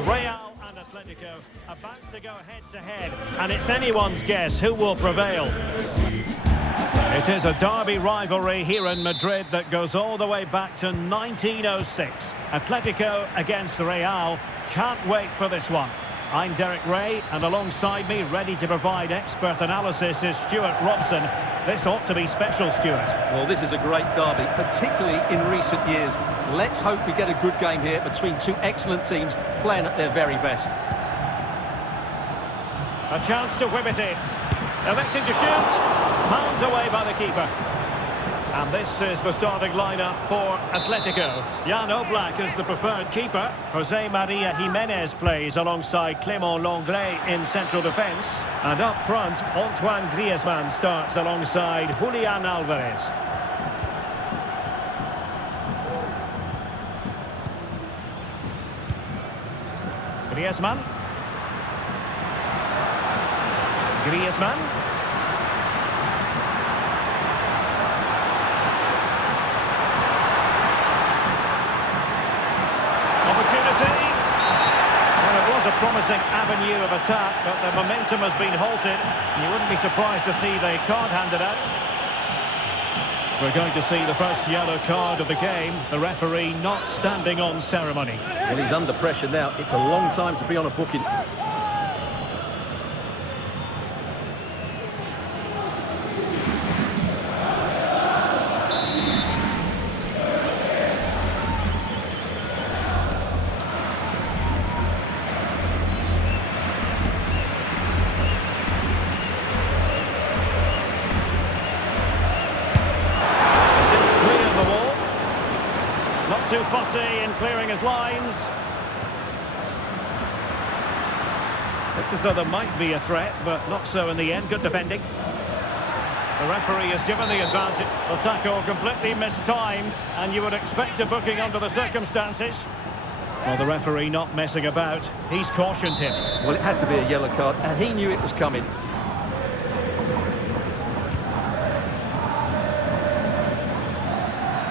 Real and Atletico about to go head-to-head, and it's anyone's guess who will prevail. It is a derby rivalry here in Madrid that goes all the way back to 1906. Atletico against Real. Can't wait for this one. I'm Derek Ray, and alongside me, ready to provide expert analysis, is Stuart Robson. This ought to be special, Stuart. Well, this is a great derby, particularly in recent years. Let's hope we get a good game here between two excellent teams playing at their very best. A chance to whip it in. Electing to shoot. Palmed away by the keeper. And this is the starting lineup for Atletico. Jan Oblak is the preferred keeper. Jose Maria Jimenez plays alongside Clément Lenglet in central defence. And up front, Antoine Griezmann starts alongside Julian Alvarez. Griezmann. A promising avenue of attack, but the momentum has been halted. You wouldn't be surprised to see the card handed out. We're going to see the first yellow card of the game. The referee not standing on ceremony. Well, he's under pressure now. It's a long time to be on a booking. Too fussy in clearing his lines. Looked as though there might be a threat, but not so in the end. Good defending. The referee has given the advantage. The tackle completely mistimed, and you would expect a booking under the circumstances. Well, the referee not messing about. He's cautioned him. Well, it had to be a yellow card, and he knew it was coming.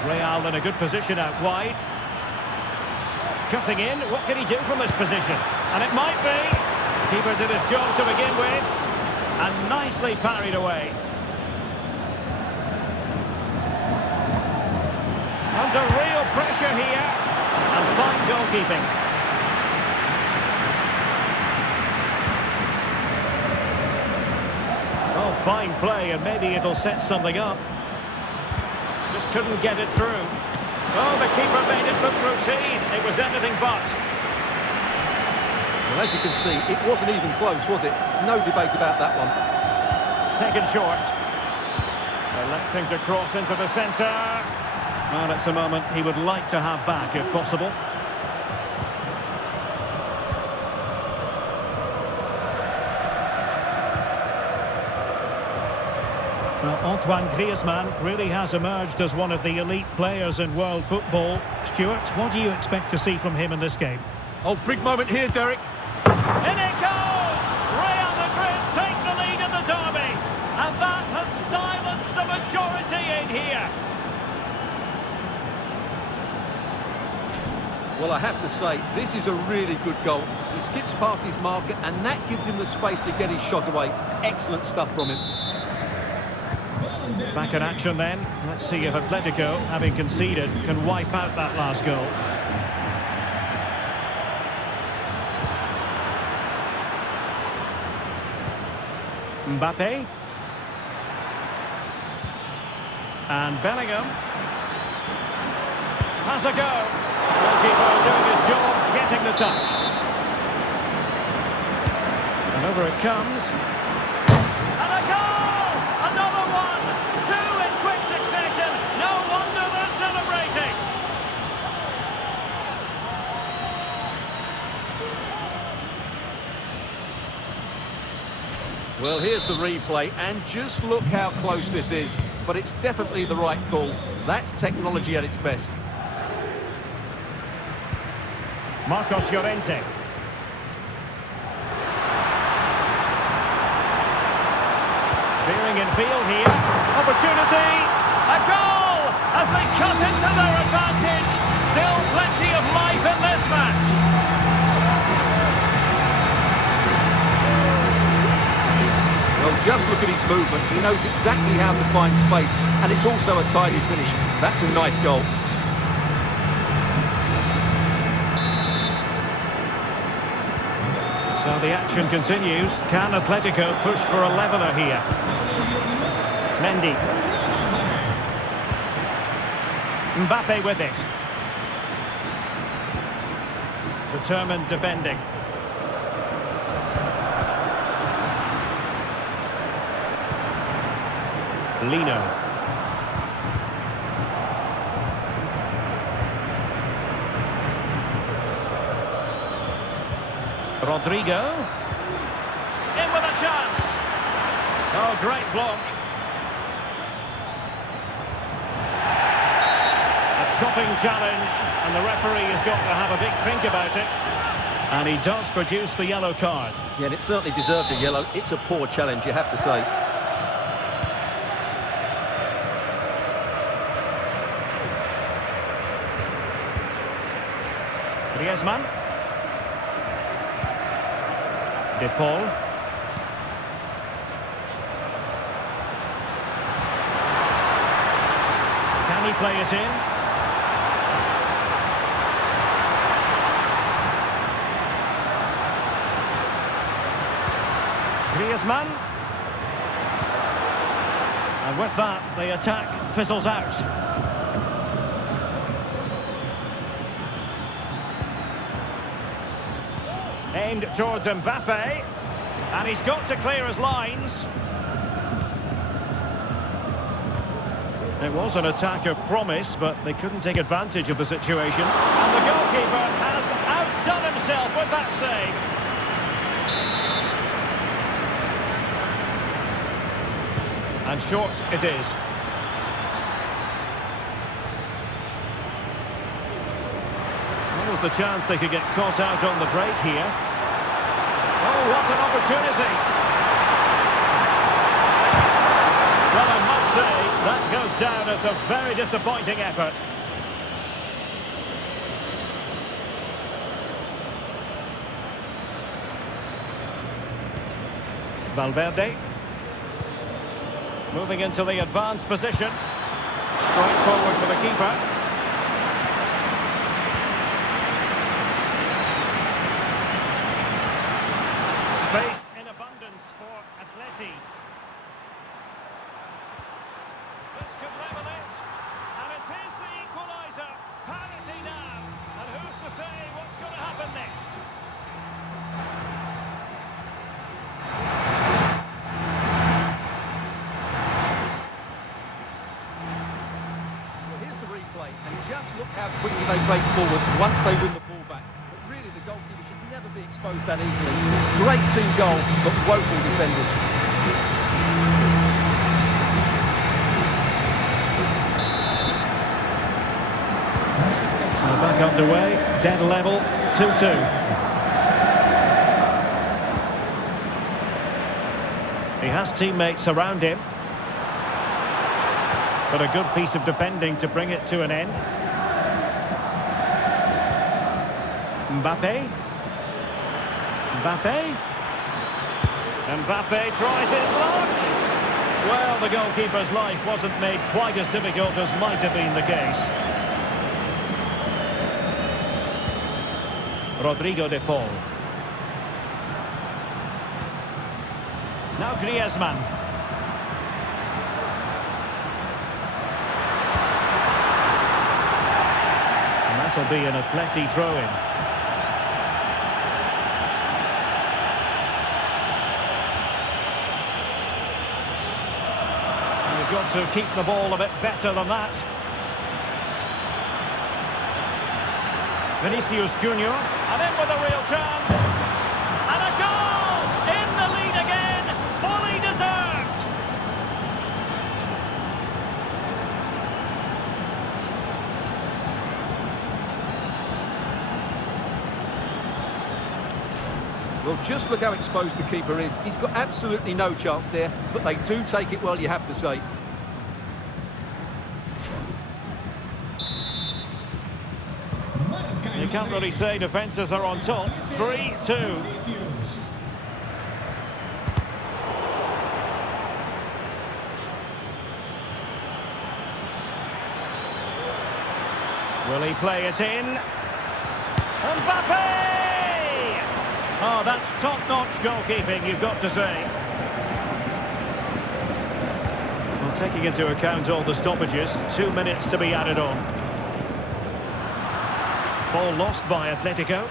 Real in a good position out wide. Cutting in, what can he do from this position? And it might be. Keeper did his job to begin with. And nicely parried away. Under real pressure here. And fine goalkeeping. Oh, fine play, and maybe it'll set something up. Just couldn't get it through. Oh, the keeper made it look routine. It was anything but. Well, as you can see, it wasn't even close, was it? No debate about that one. Taken short. Electing to cross into the centre. Well, it's a moment he would like to have back, if possible. Well, Antoine Griezmann really has emerged as one of the elite players in world football. Stuart, what do you expect to see from him in this game? Oh, big moment here, Derek. In it goes! Real Madrid take the lead in the derby. And that has silenced the majority in here. Well, I have to say, this is a really good goal. He skips past his marker, and that gives him the space to get his shot away. Excellent stuff from him. Back in action then. Let's see if Atletico, having conceded, can wipe out that last goal. Mbappe. And Bellingham. Has a go. Goalkeeper doing his job, getting the touch. And over it comes. And a goal! Another one! Two in quick succession. No wonder they're celebrating. Well, here's the replay, and just look how close this is. But it's definitely the right call. That's technology at its best. Marcos Llorente. Veering in field here. Opportunity. A goal as they cut into their advantage. Still plenty of life in this match. look at his movement. He knows exactly how to find space, and it's also a tidy finish. That's a nice goal. So the action continues. Can Atletico push for a leveller here? Mendy. Mbappe with it. Determined defending. Lino. Rodrigo. In with a chance. Oh, great block. A chopping challenge, and the referee has got to have a big think about it. And he does produce the yellow card. Yeah, and it certainly deserved a yellow. It's a poor challenge, you have to say. Griezmann. De Paul. Can he play it in? Griezmann. And with that, the attack fizzles out. Aimed towards Mbappe, and he's got to clear his lines. It was an attack of promise, but they couldn't take advantage of the situation. And the goalkeeper has outdone himself with that save. And short it is. What was the chance they could get caught out on the break here? Oh, what an opportunity! Well, I must say, that goes down as a very disappointing effort. Valverde. Moving into the advanced position. Straight forward for the keeper. Space in abundance for Atleti. This could level it, and it is the equaliser. Parity now, and who's to say what's going to happen next? Well, here's the replay, and just look how quickly they break forward once they win the ball back. But really, the goalkeeper should never be exposed that easily. Great team goal, but woeful defending. So back underway, dead level, 2-2. He has teammates around him, but a good piece of defending to bring it to an end. Mbappe. Mbappe tries his luck. Well, the goalkeeper's life wasn't made quite as difficult as might have been the case. Rodrigo de Paul. Now Griezmann. And that'll be an Atleti throw-in. You've got to keep the ball a bit better than that. Vinicius Junior, and in with a real chance. And a goal! In the lead again, fully deserved. Well, just look how exposed the keeper is. He's got absolutely no chance there, but they do take it well, you have to say. You can't really say defences are on top. 3-2. Will he play it in? Mbappe! Oh, that's top-notch goalkeeping, you've got to say. Well, taking into account all the stoppages, 2 minutes to be added on. Ball lost by Atletico.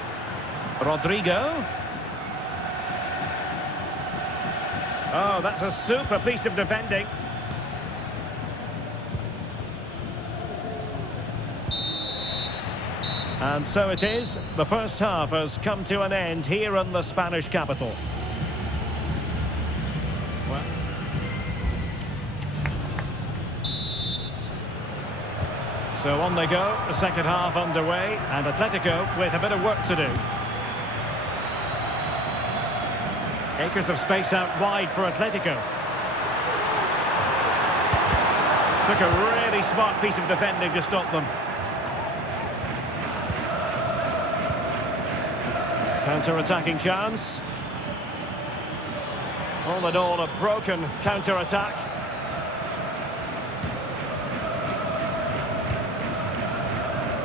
Rodrigo. Oh, that's a super piece of defending. And so it is. The first half has come to an end here in the Spanish capital. Well. So on they go, the second half underway, and Atletico with a bit of work to do. Acres of space out wide for Atletico. Took a really smart piece of defending to stop them. Counter-attacking chance. All in all, a broken counter-attack.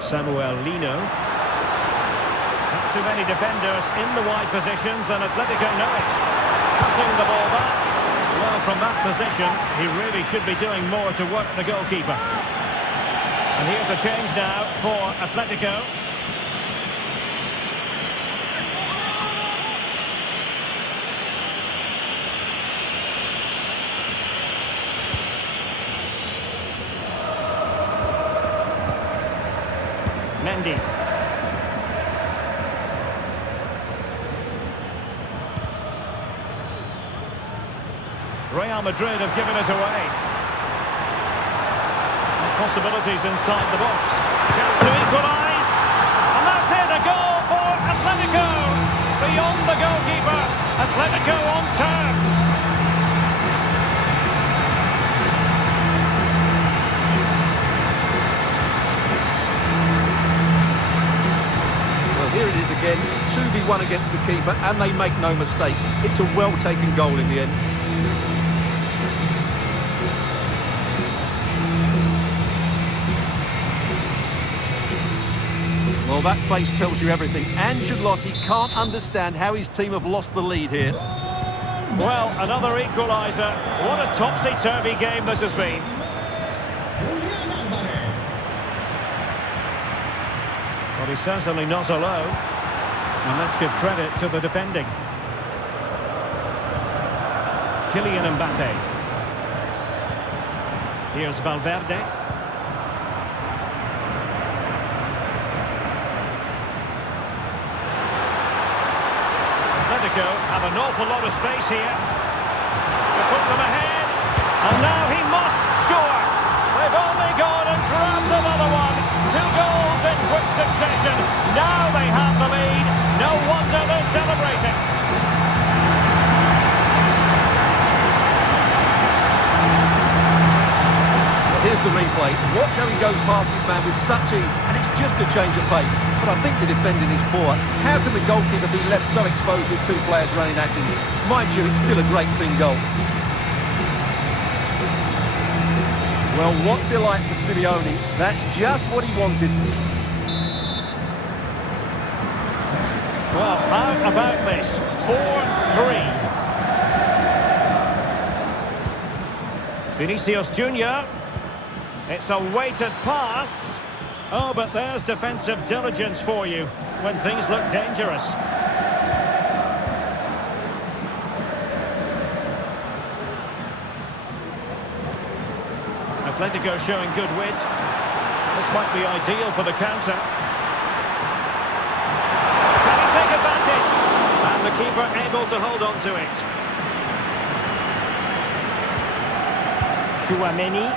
Samuel Lino. Not too many defenders in the wide positions, and Atletico know it. Cutting the ball back. Well, from that position, he really should be doing more to work the goalkeeper. And here's a change now for Atletico. Mendy. Real Madrid have given us away. Possibilities inside the box. Chance to equalise. And that's it, a goal for Atletico. Beyond the goalkeeper. Atletico on terms. Here it is again, 2v1 against the keeper, and they make no mistake. It's a well-taken goal in the end. Well, that face tells you everything. Ancelotti can't understand how his team have lost the lead here. Well, another equaliser. What a topsy-turvy game this has been. But he's certainly not alone. And let's give credit to the defending. Kylian Mbappe. Here's Valverde. Atletico have an awful lot of space here to put them ahead. And now he must score. They've only gone and grabbed another one. 2 goals in quick succession. Now they have the lead. No wonder they're celebrating. Well, here's the replay. Watch how he goes past his man with such ease, and it's just a change of pace. But I think the defending is poor. How can the goalkeeper be left so exposed with 2 players running at him? Mind you, it's still a great team goal. Well, what delight for Simeone. That's just what he wanted. Well, how about this? 4-3. Vinicius Junior. It's a weighted pass. Oh, but there's defensive diligence for you when things look dangerous. Atletico showing good width. This might be ideal for the counter. Can he take advantage? And the keeper able to hold on to it. Tchouaméni.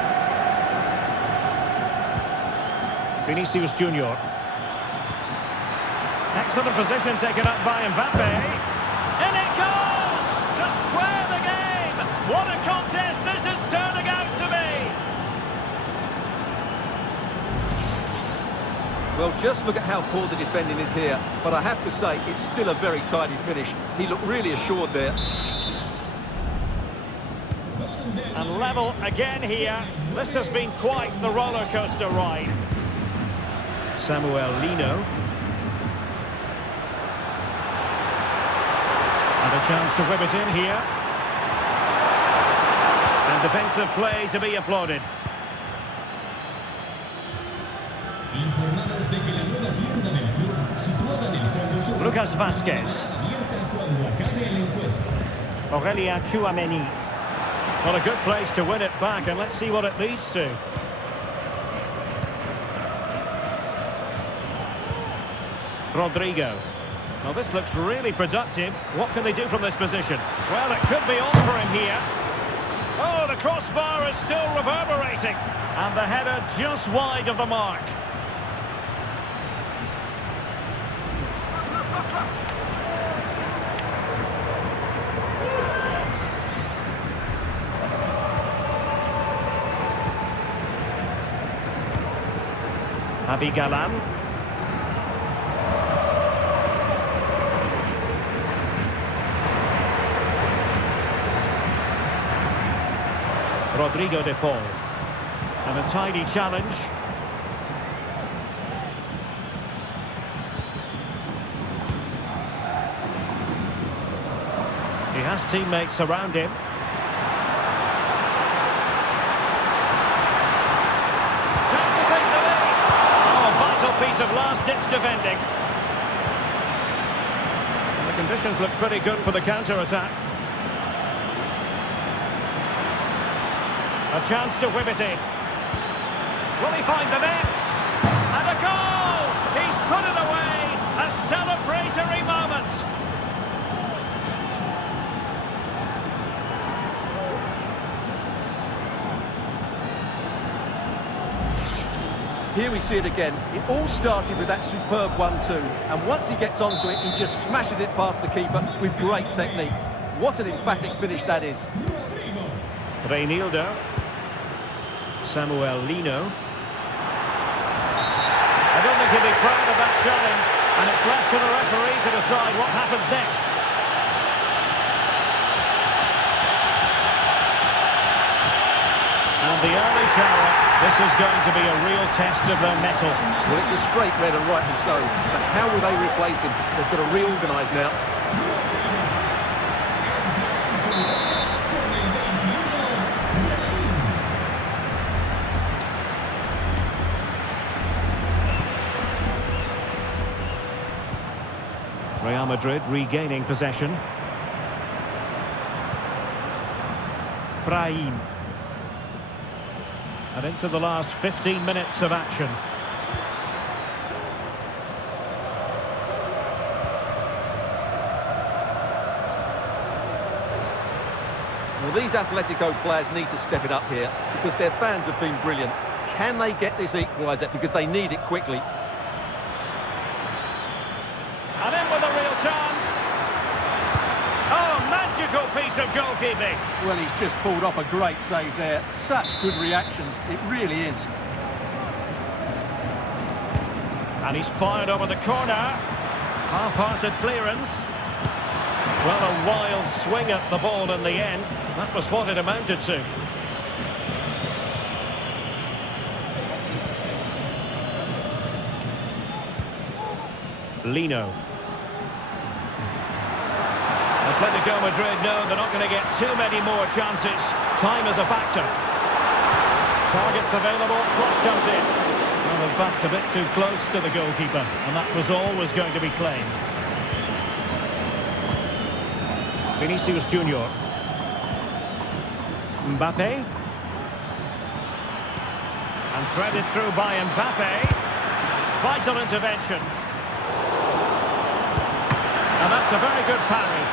Vinicius Junior. Excellent position taken up by Mbappe. And it goes to square the game. What a contest this is turning out to be. Well, just look at how poor the defending is here. But I have to say, it's still a very tidy finish. He looked really assured there. And level again here. This has been quite the roller coaster ride. Samuel Lino. And a chance to whip it in here. And defensive play to be applauded. Informamos de que la nueva tienda del club, situada en el fondo sur, Lucas Vázquez. estará abierta cuando acabe el encuentro. Aurélien Tchouameni. Well, a good place to win it back, and let's see what it leads to. Rodrigo. Well, this looks really productive. What can they do from this position? Well, it could be on for him here. Oh, the crossbar is still reverberating. And the header just wide of the mark. Javi Galán. Rodrigo de Paul. And a tidy challenge. He has teammates around him. Time to take the lead. Oh, a vital piece of last-ditch defending. And the conditions look pretty good for the counter-attack. A chance to whip it in. Will he find the net? And a goal! He's put it away! A celebratory moment! Here we see it again. It all started with that superb 1-2, and once he gets onto it, he just smashes it past the keeper with great technique. What an emphatic finish that is. Reinildo. Samuel Lino. I don't think he'll be proud of that challenge, and it's left to the referee to decide what happens next. And the early shower, this is going to be a real test of their mettle. Well, it's a straight red and rightly so, but how will they replace him? They've got to reorganise now. Real Madrid regaining possession. Brahim. And into the last 15 minutes of action. Well, these Atletico players need to step it up here because their fans have been brilliant. Can they get this equaliser? Because they need it quickly. And in with a real chance. Oh, magical piece of goalkeeping. Well, he's just pulled off a great save there. Such good reactions. It really is. And he's fired over the corner. Half-hearted clearance. Well, a wild swing at the ball in the end. That was what it amounted to. Lino. Atletico Madrid know they're not going to get too many more chances. Time is a factor. Targets available, cross comes in. Well, in fact, a bit too close to the goalkeeper, and that was always going to be claimed. Vinicius Junior. Mbappe. And threaded through by Mbappe. Vital intervention. And that's a very good parry.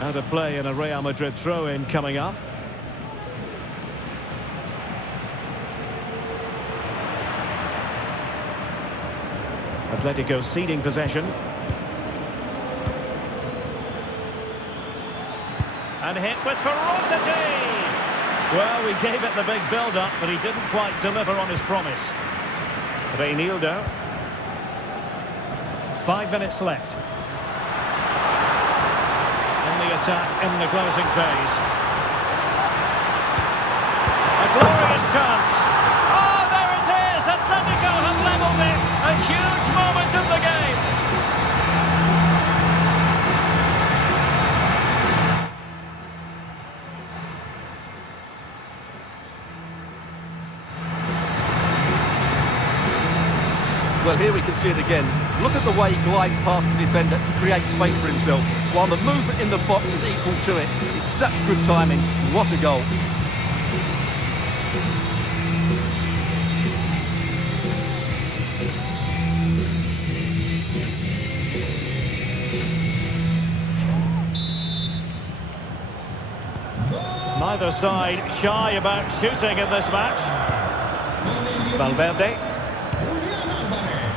Out of play and a Real Madrid throw-in coming up. Atletico ceding possession. And hit with ferocity! Well, we gave it the big build-up, but he didn't quite deliver on his promise. Reinildo. 5 minutes left. In the attack, in the closing phase. A glorious chance. Oh, there it is! Atletico have levelled it. A huge moment of the game. Well, here we can see it again. Look at the way he glides past the defender to create space for himself, while the movement in the box is equal to it. It's such good timing. What a goal. Neither side shy about shooting in this match. Valverde. Julián Álvarez.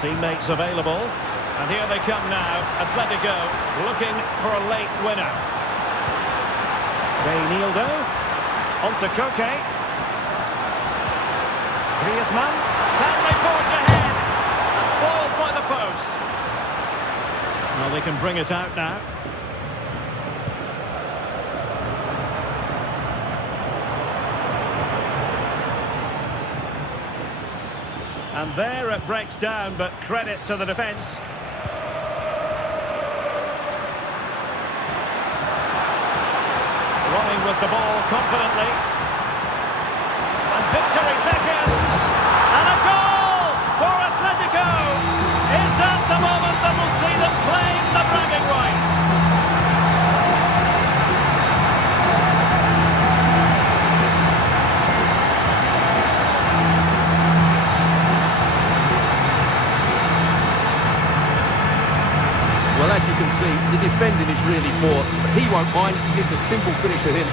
Teammates available. And here they come now. Atletico looking for a late winner. Reinildo. On to Koke. Griezmann. Can they forge ahead? Foiled by the post. Well, they can bring it out now. And there it breaks down, but credit to the defence. Running with the ball confidently. And victory beckons. And a goal for Atletico. Is that the moment that will see them claim the bragging rights? Well, as you can see, the defending is really poor, but he won't mind. It's a simple finish for him.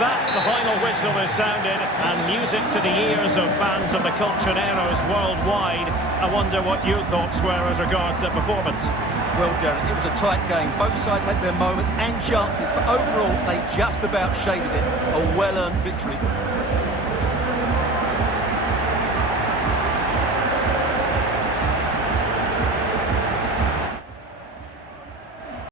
And the final whistle is sounded, and music to the ears of fans of the Colchoneros worldwide. I wonder what your thoughts were as regards the performance. Well, Darren, it was a tight game. Both sides had their moments and chances, but overall, they just about shaded it. A well-earned victory.